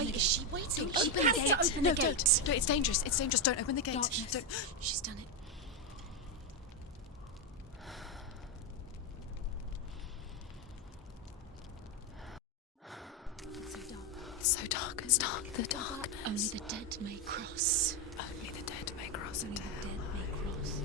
Why is she waiting? Open the gate. Open the gate. Don't. It's dangerous. It's dangerous. Don't open the gate. Don't. She's done it. It's so dark. It's dark. The darkness. Only the dead may cross. Only the dead may cross Only into the hell. dead may cross.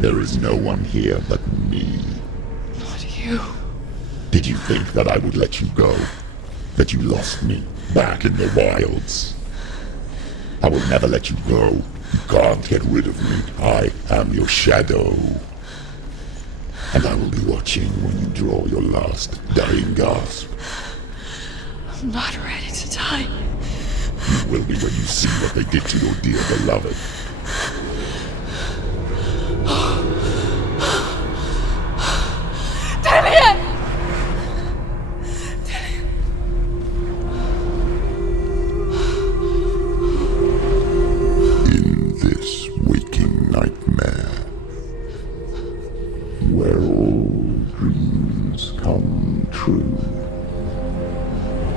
There is no one here but me. Not you. Did you think that I would let you go? That you lost me back in the wilds? I will never let you go. You can't get rid of me. I am your shadow. And I will be watching when you draw your last dying gasp. I'm not ready to die. You will be when you see what they did to your dear beloved. In this waking nightmare, where all dreams come true,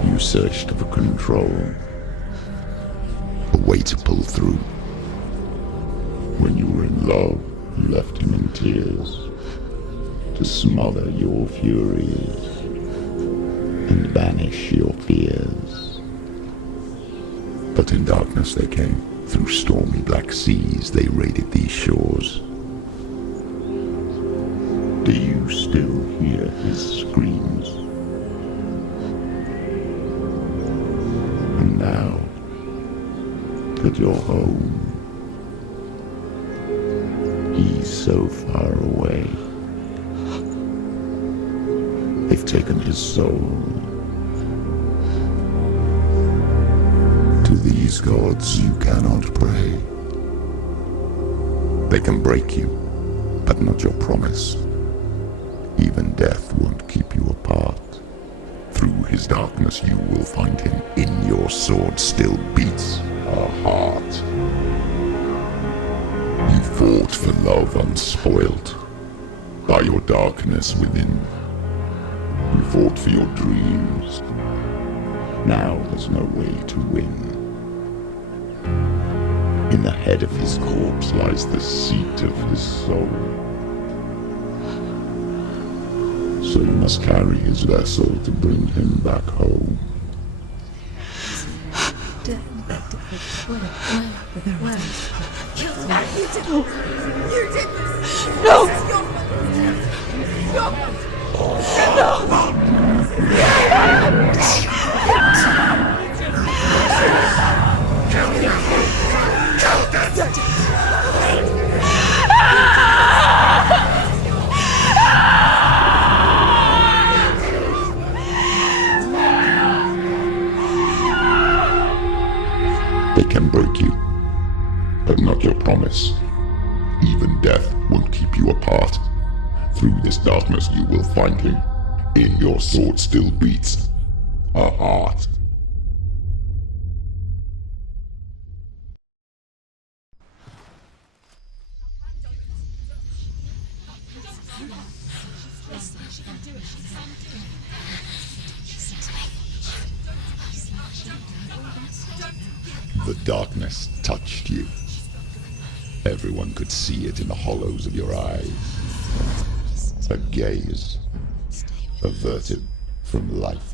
you searched for control, a way to pull through. When you were in love, you left him in tears, to smother your furies and banish your fears. But in darkness they came, through stormy black seas they raided these shores. Do you still hear his screams? And now that you're home, he's so far away. They've taken his soul. To these gods you cannot pray. They can break you, but not your promise. Even death won't keep you apart. Through his darkness you will find him. In your sword still beats a heart. You fought for love unspoilt by your darkness within. You fought for your dreams. Now there's no way to win. In the head of his corpse lies the seat of his soul. So you must carry his vessel to bring him back home. You did this! No! They can break you, but not your promise. Even death won't keep you apart. Through this darkness you will find him. In your sword still beats a heart. The darkness touched you. Everyone could see it in the hollows of your eyes. A gaze averted from life.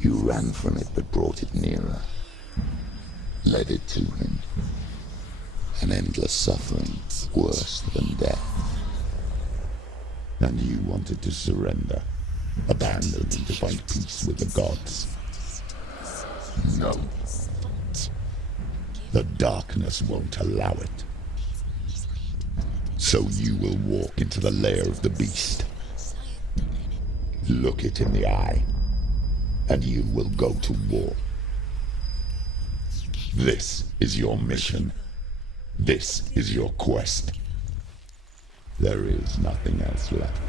You ran from it but brought it nearer, led it to him. An endless suffering, worse than death. And you wanted to surrender, abandon and to find peace with the gods. No. The darkness won't allow it. So you will walk into the lair of the beast. Look it in the eye. and you will go to war. This is your mission. This is your quest. There is nothing else left.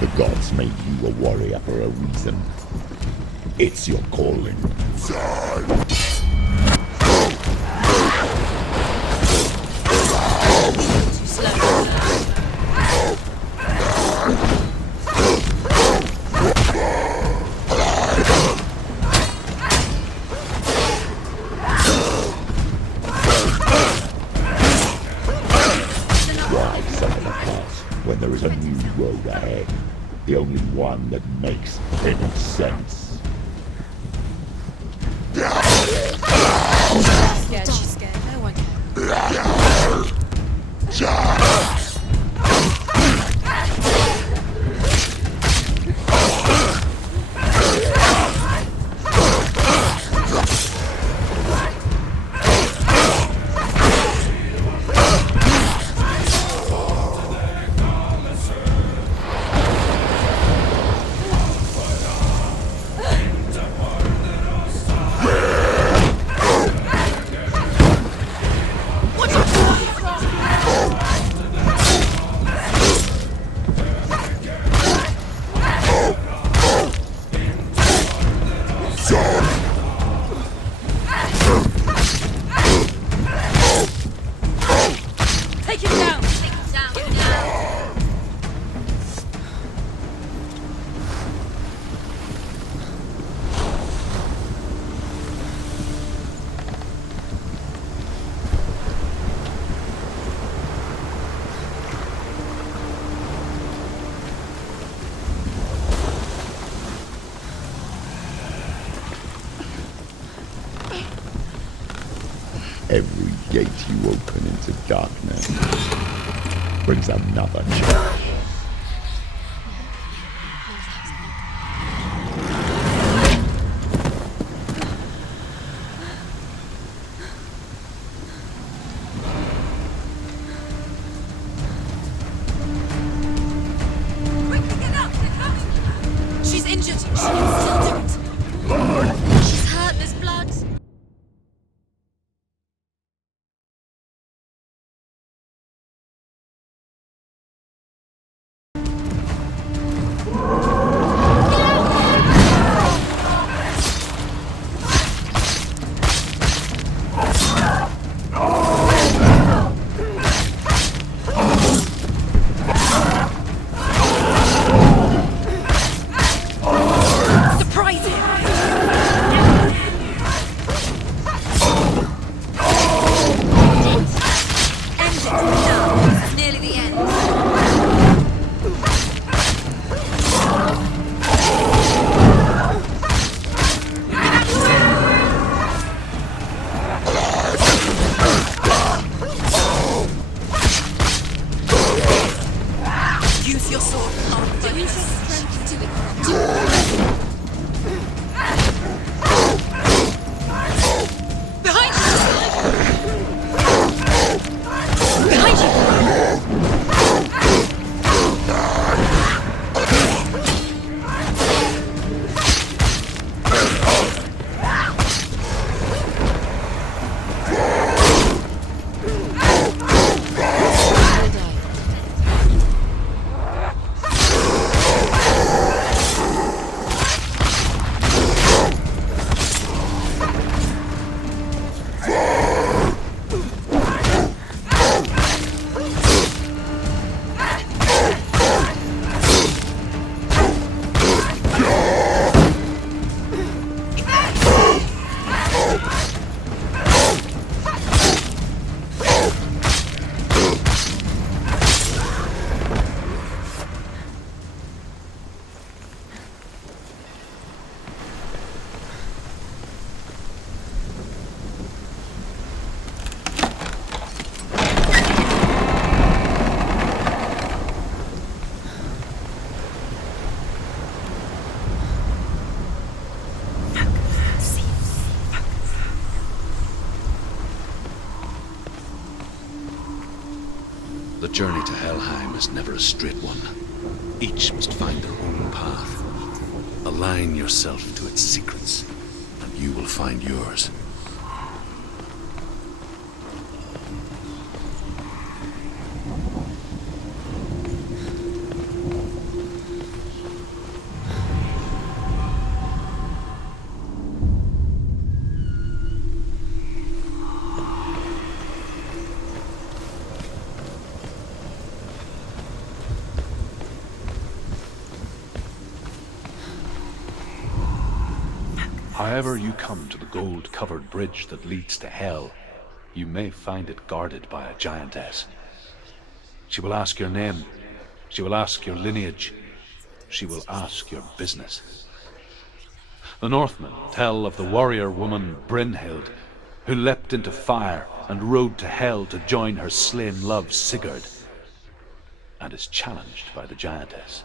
The gods made you a warrior for a reason. It's your calling. Why suffer the past when there is a new road ahead? The only one that makes any sense. Scared, she's scared. No one cares. Take him down! Every gate you open into darkness brings another challenge. Quickly get up! She's injured. She can still do it. She's hurt. There's blood. The journey to Helheim is never a straight one. Each must find their own path. Align yourself to its secrets, and you will find yours. However you come to the gold-covered bridge that leads to Hell, you may find it guarded by a giantess. She will ask your name, she will ask your lineage, she will ask your business. The Northmen tell of the warrior woman Brynhild, who leapt into fire and rode to Hell to join her slain love Sigurd, and is challenged by the giantess.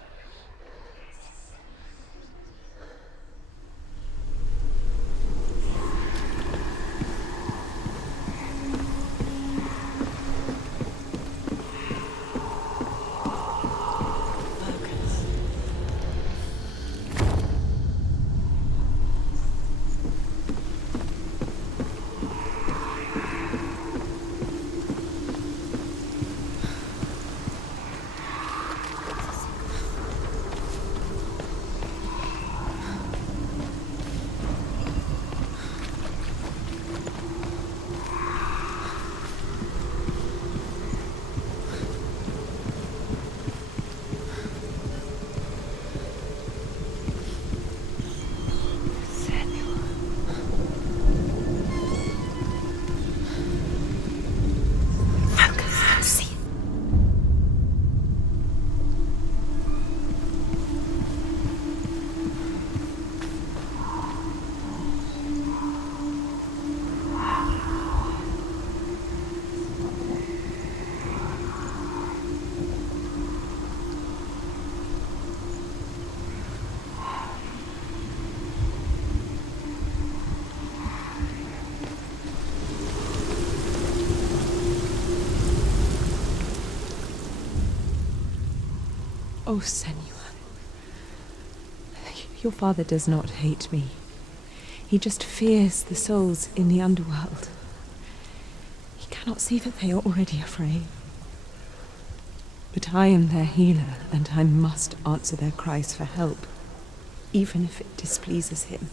Oh, Senua. Your father does not hate me. He just fears the souls in the underworld. He cannot see that they are already afraid. But I am their healer, and I must answer their cries for help, even if it displeases him.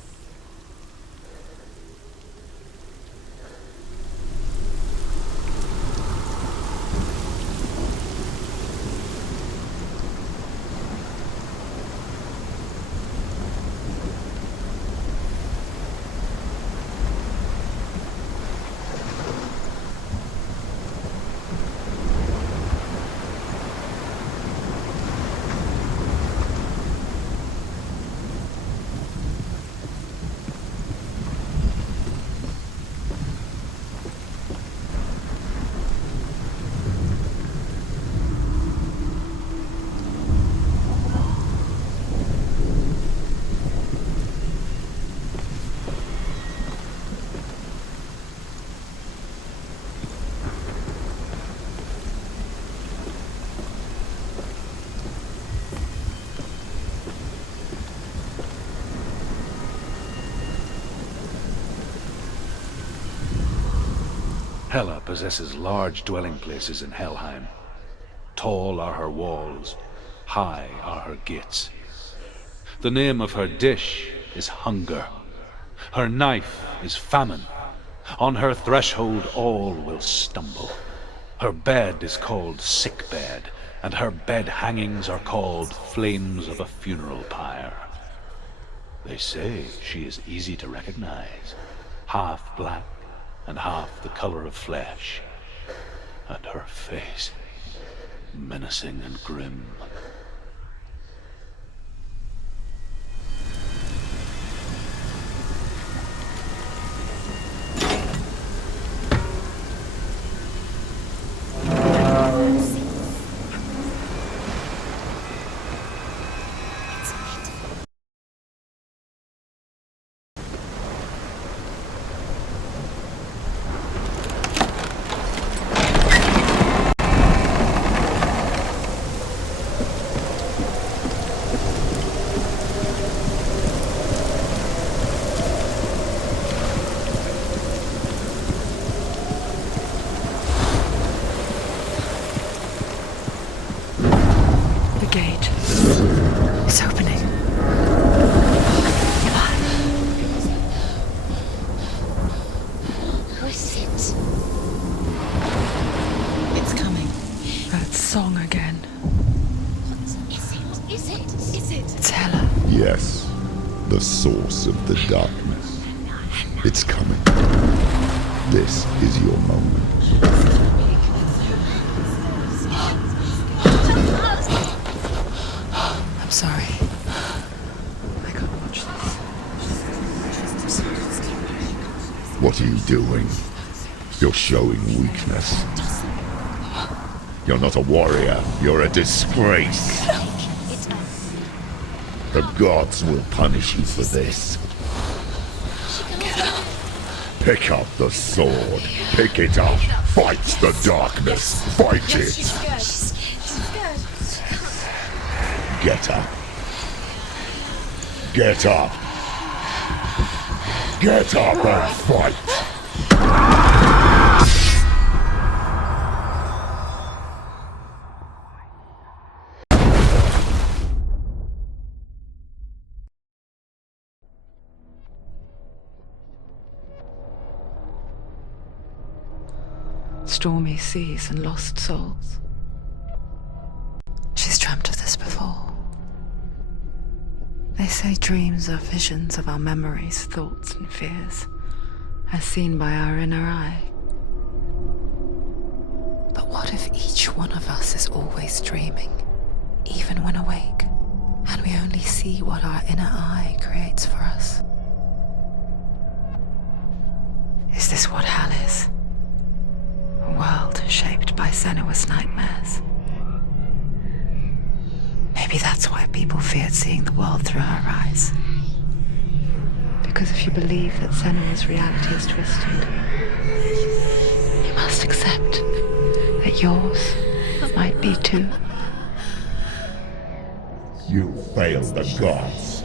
Hela possesses large dwelling places in Helheim. Tall are her walls, high are her gates. The name of her dish is hunger. Her knife is famine. On her threshold all will stumble. Her bed is called sick bed, and her bed hangings are called flames of a funeral pyre. They say she is easy to recognize, half black and half the color of flesh, and her face menacing and grim. The source of the darkness. It's coming. This is your moment. I'm sorry. I can't watch this. What are you doing? You're showing weakness. You're not a warrior. You're a disgrace. The gods will punish you for this. Pick up the sword. Pick it up. Fight the darkness. Fight it. Get up. Get up. Get up and fight. Stormy seas and lost souls. She's dreamt of this before. They say dreams are visions of our memories, thoughts and fears, as seen by our inner eye. But what if each one of us is always dreaming, even when awake, and we only see what our inner eye creates for us? Is this what hell is? A world shaped by Senua's nightmares. Maybe that's why people feared seeing the world through her eyes. Because if you believe that Senua's reality is twisted, you must accept that yours might be too. You failed the gods.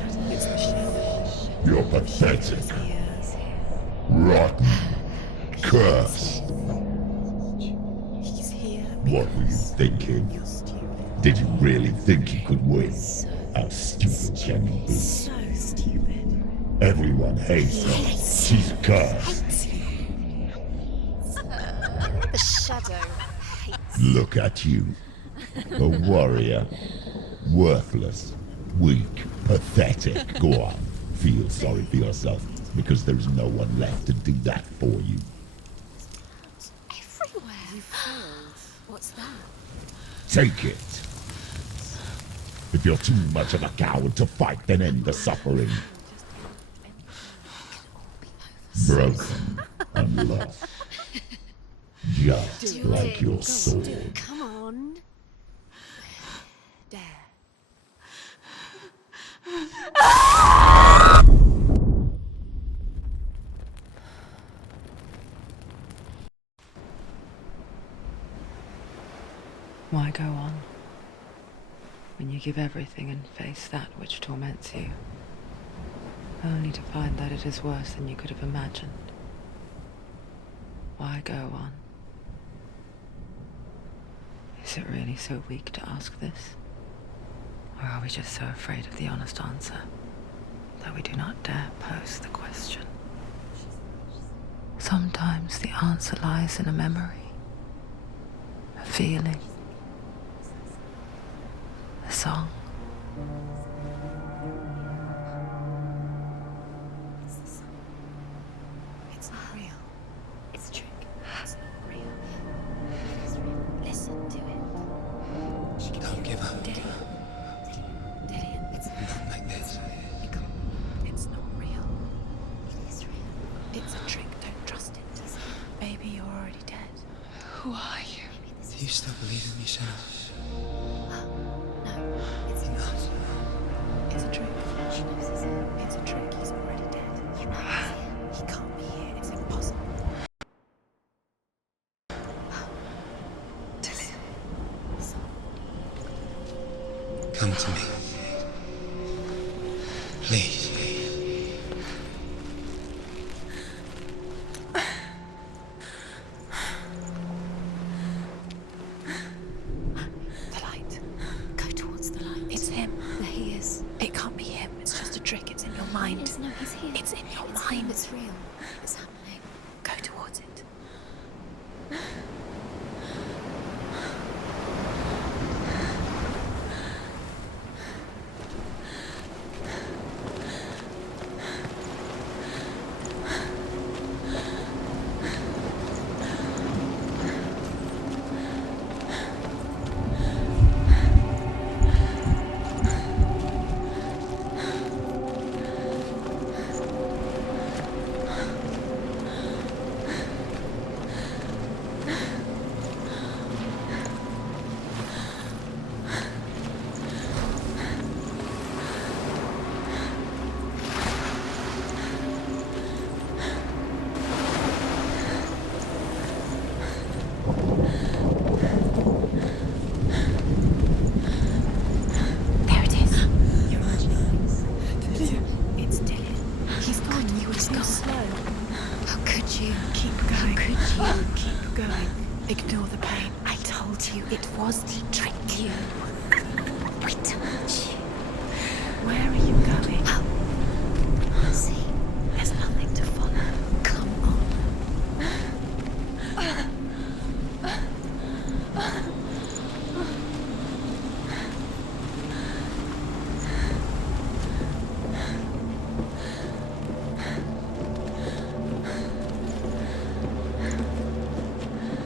You're pathetic. Rotten. Cursed. What were you thinking? Did you really think you could win? How stupid can you be? So stupid. Everyone hates her. She's cursed. The shadow hates. Look at you. A warrior. Worthless. Weak. Pathetic. Go on. Feel sorry for yourself, because there's no one left to do that for you. Everywhere. You failed. What's that? Take it. If you're too much of a coward to fight, then end the suffering. Broken and lost. Just like your sword. Come on. Dare. Why go on when you give everything and face that which torments you, only to find that it is worse than you could have imagined? Why go on? Is it really so weak to ask this? Or are we just so afraid of the honest answer that we do not dare pose the question? Sometimes the answer lies in a memory, a feeling, a song. It's not real. It's a trick. It's not real. It's real. Listen to it. Don't give up. Did it? It's Not like this. It's not real. It is real. It's a trick. Don't trust it. Baby, you're already dead. Who are you? Do you still believe in me, Shannon? No, it's not. It's a trick. She knows it's it. It's a trick. He's already dead. He can't be here. It's impossible. Come to me. Please. The light. Go towards the light. It's him. There he is. It can't be him. It's just a trick. It's in your mind. No, he's here. It's in your It's mind. him, it's real. It's happening. Go towards it. you keep going? How could you keep going? Ignore the pain. I told you it was to trick you. I told you. Where are you going? Oh. See, there's nothing to follow. Come on.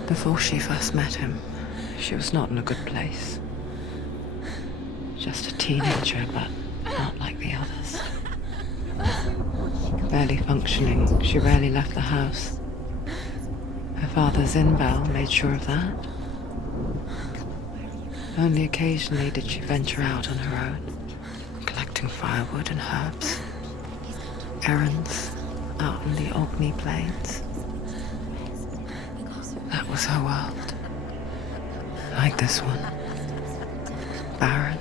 Before she first met him, she was not in a good place. Just a teenager, but not like the others. Barely functioning, she rarely left the house. Her father's in-bell made sure of that. Only occasionally did she venture out on her own, collecting firewood and herbs. Errands out in the Orkney Plains. That was her world. Like this one. Barren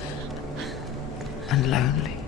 and lonely.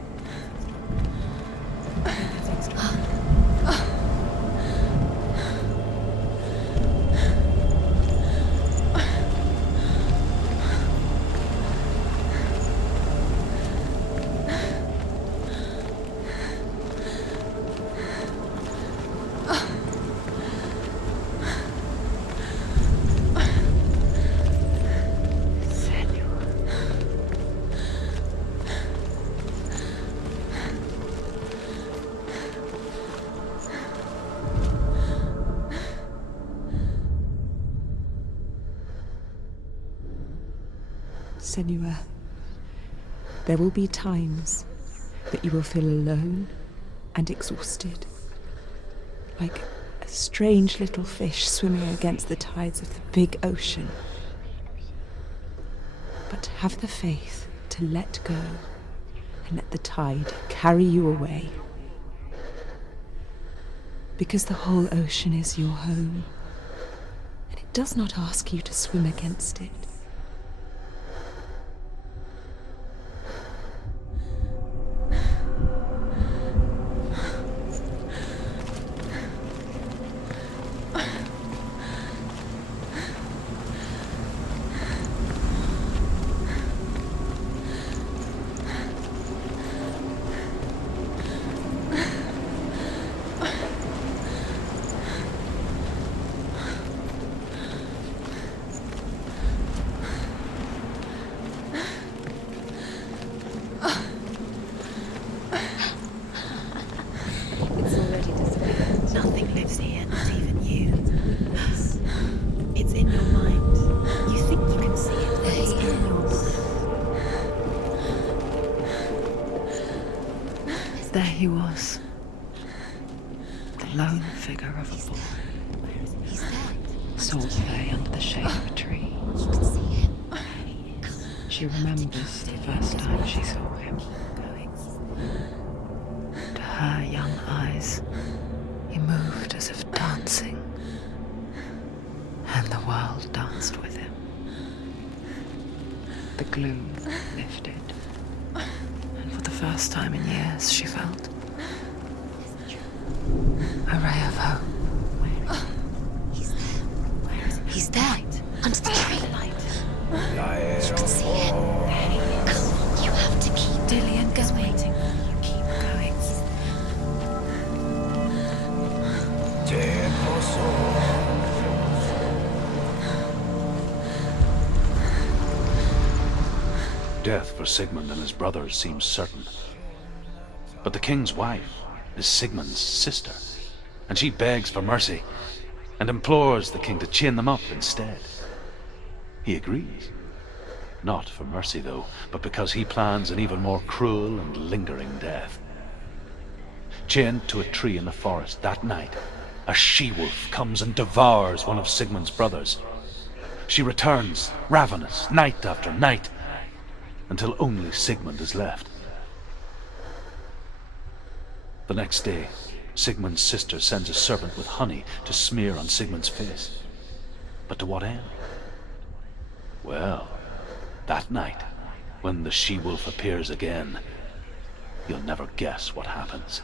Senua, there will be times that you will feel alone and exhausted, like a strange little fish swimming against the tides of the big ocean. But have the faith to let go and let the tide carry you away. Because the whole ocean is your home, and it does not ask you to swim against it. Nothing lives here, not even you. It's in your mind. You think you can see it, but it's in your mind. There he was. The lone figure of a boy. He's there. Sword lay under the shade of a tree. You can see him. She remembers the first time she saw him. To her young eyes, he moved as if dancing, and the world danced with him. The gloom lifted, and for the first time in years she felt a ray of hope. He's there. Where is he? He's there. Under the tree. You can see him. Come on, you have to keep Dillian is waiting. You keep going. Death for Sigmund and his brothers seems certain. But the king's wife is Sigmund's sister, and she begs for mercy and implores the king to chain them up instead. He agrees. Not for mercy, though, but because he plans an even more cruel and lingering death. Chained to a tree in the forest that night, a she-wolf comes and devours one of Sigmund's brothers. She returns, ravenous, night after night, until only Sigmund is left. The next day, Sigmund's sister sends a servant with honey to smear on Sigmund's face. But to what end? Well, that night, when the she-wolf appears again, you'll never guess what happens.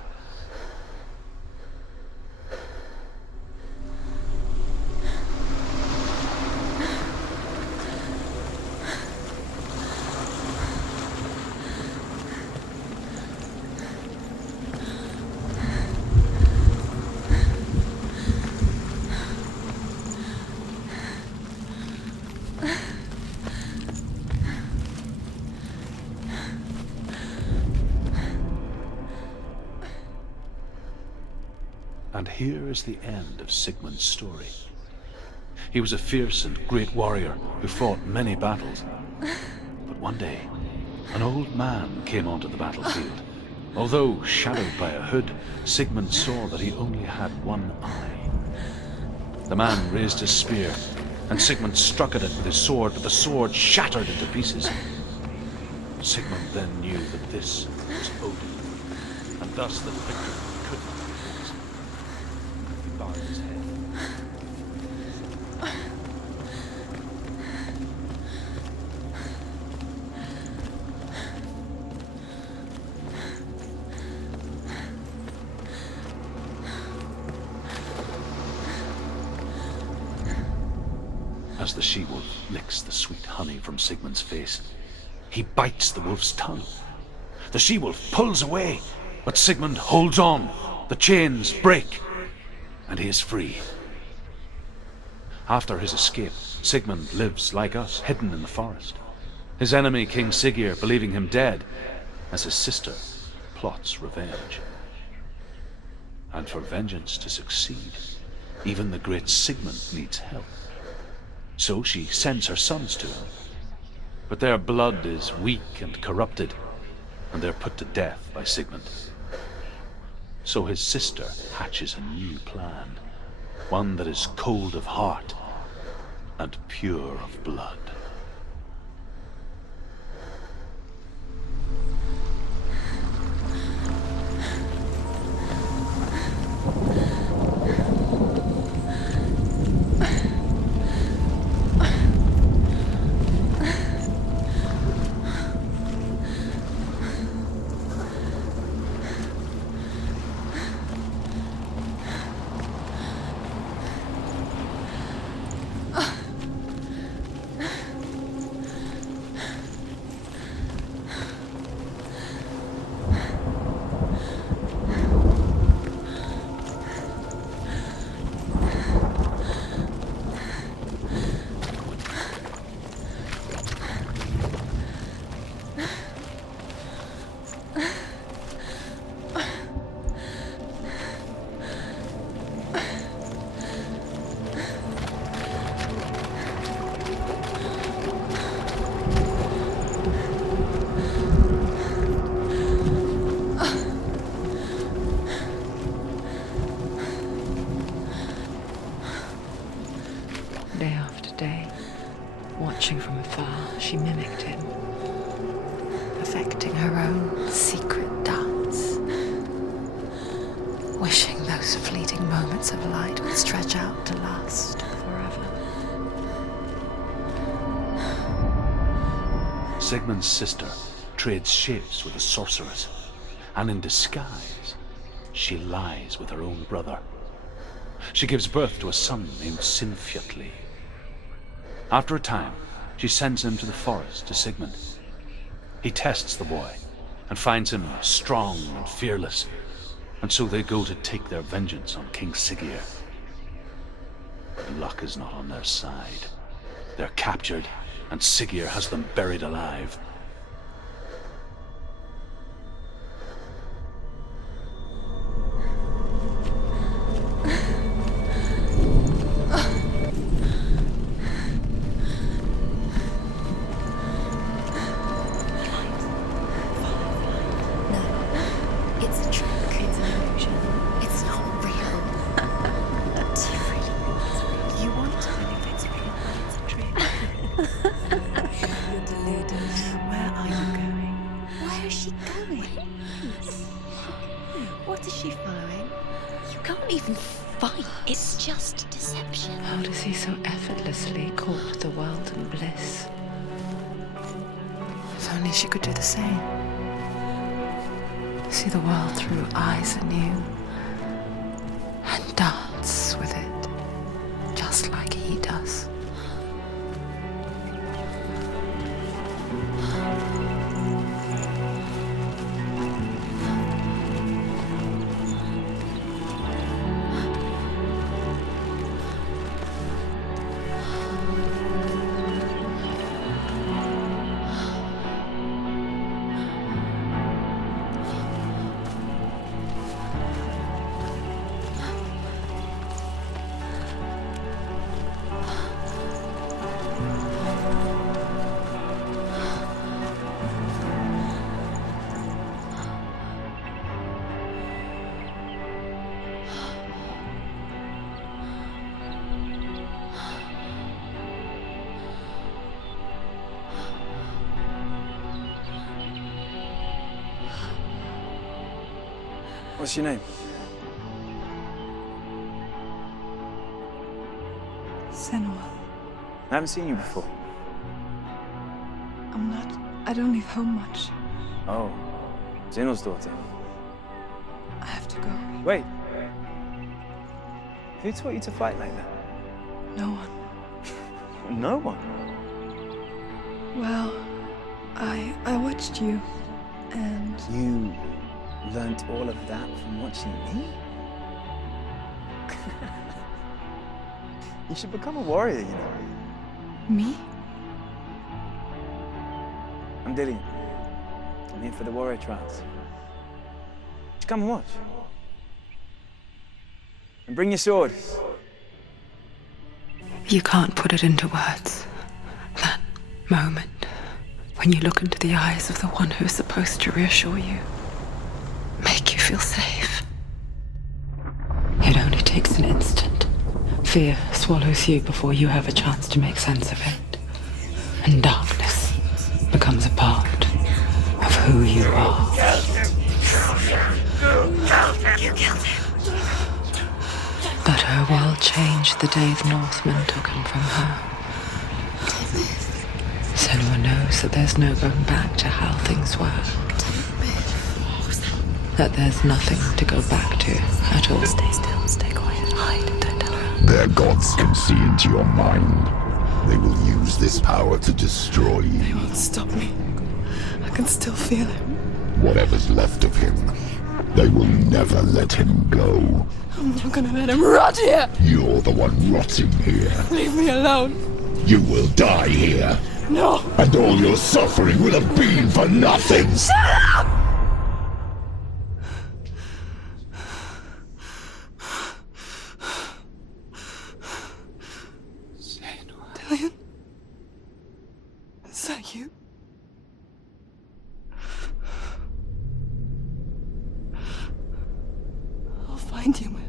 And here is the end of Sigmund's story. He was a fierce and great warrior who fought many battles. But one day, an old man came onto the battlefield. Although shadowed by a hood, Sigmund saw that he only had one eye. The man raised his spear, and Sigmund struck at it with his sword, but the sword shattered into pieces. Sigmund then knew that this was Odin, and thus that victory could not be his. He bowed his head. As the she-wolf licks the sweet honey from Sigmund's face, he bites the wolf's tongue. The she-wolf pulls away, but Sigmund holds on. The chains break, and he is free. After his escape, Sigmund lives like us, hidden in the forest. His enemy, King Siggeir, believing him dead, as his sister plots revenge. And for vengeance to succeed, even the great Sigmund needs help. So she sends her sons to him. But their blood is weak and corrupted, and they're put to death by Sigmund. So his sister hatches a new plan, one that is cold of heart and pure of blood. Day after day, watching from afar, she mimicked him, perfecting her own secret dance, wishing those fleeting moments of light would stretch out to last forever. Sigmund's sister trades shapes with a sorceress, and in disguise, she lies with her own brother. She gives birth to a son named Sinfjotli. After a time, she sends him to the forest to Sigmund. He tests the boy and finds him strong and fearless, and so they go to take their vengeance on King Siggeir. But luck is not on their side. They're captured, and Siggeir has them buried alive. What is she following? You can't even fight. It's just deception. How does he so effortlessly court the world and bliss? If only she could do the same. See the world through eyes anew and dance with it, just like he does. What's your name? Senua. I haven't seen you before. I don't leave home much. Oh, Zeno's daughter. I have to go. Wait. Who taught you to fight like that? No one. No one? Well, I watched you, and... You learnt all of that from watching me? You should become a warrior, you know. Me? I'm Dillian. I'm here for the warrior trials. Just come and watch. And bring your sword. You can't put it into words. That moment when you look into the eyes of the one who is supposed to reassure you, make you feel safe. It only takes an instant. Fear swallows you before you have a chance to make sense of it. And darkness becomes a part of who you are. You killed him. But her world changed the day the Northmen took him from her. Senua knows that there's no going back to how things were. That there's nothing to go back to at all. Stay still, stay quiet, hide, don't tell her. Their gods can see into your mind. They will use this power to destroy They you. won't stop me. I can still feel him. Whatever's left of him, they will never let him go. I'm not gonna let him rot here! You're the one rotting here. Leave me alone! You will die here. No! And all your suffering will have been for nothing. Shut up! Dillian? Is that you? I'll find you.